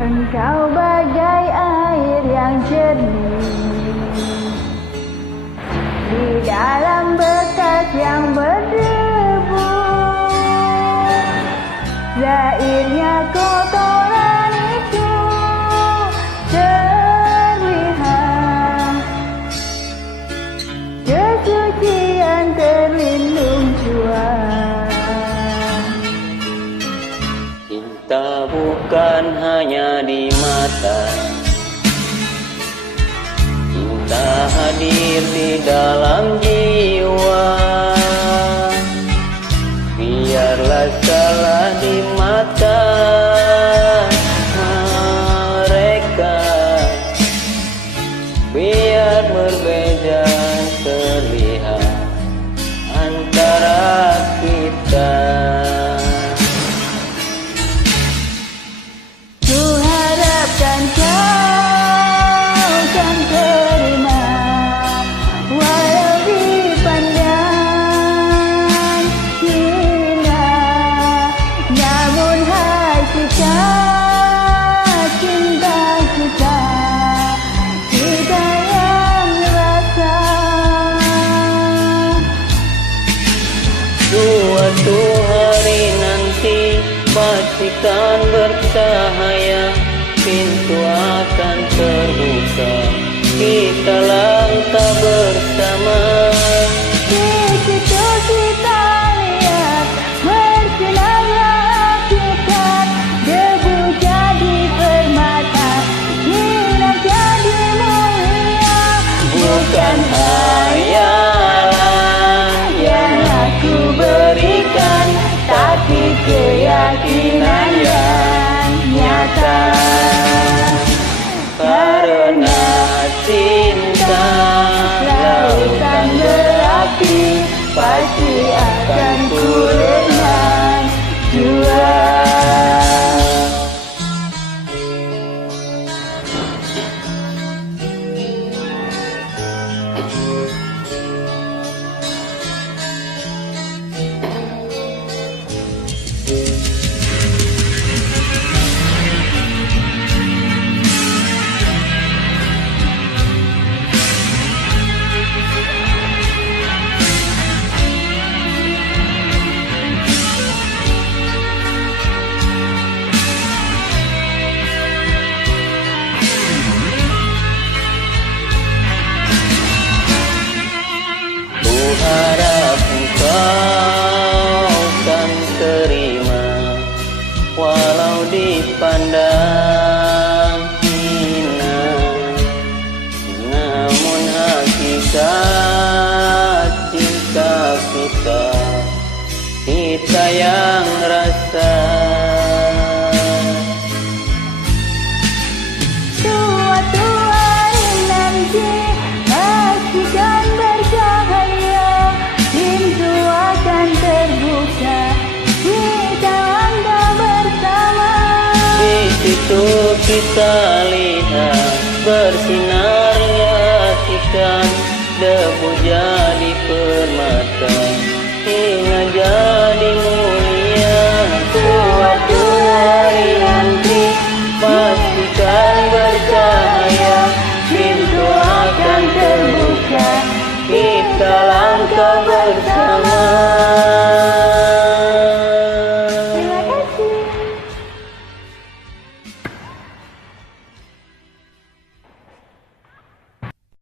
Engkau bagai air yang jernih di dalam bekas yang berdebu. Zairnya kotoran itu terlihat, kesucian terlindung jua. Cinta bukan hanya di mata, cinta hadir di dalam jiwa. Biarlah salah di mata mereka, biar berbeda terlihat antara kita. Suatu hari nanti pastikan bercahaya, pintu akan terbuka, kita langkah bersama. Di situ kita lihat bersinarnya hakikat, debu jadi permata, hina jadi mulia. Bukan hayalan yang aku berikan, tapi keyakinan yang nyata. Karena cinta lautan berapi, pasti akan ku renang jua. Harap engkau kan terima, walau dipandang hina, namun hakikat cinta kita yang rasa. Suatu hari nanti pastikan bercahaya, pintu akan terbuka, kita langkah bersama. Di situ kita lihat bersinarnya hakikat, debu jadi permata, hina jadi mulia. Suatu hari nanti pastikan bercahaya, pintu akan terbuka, kita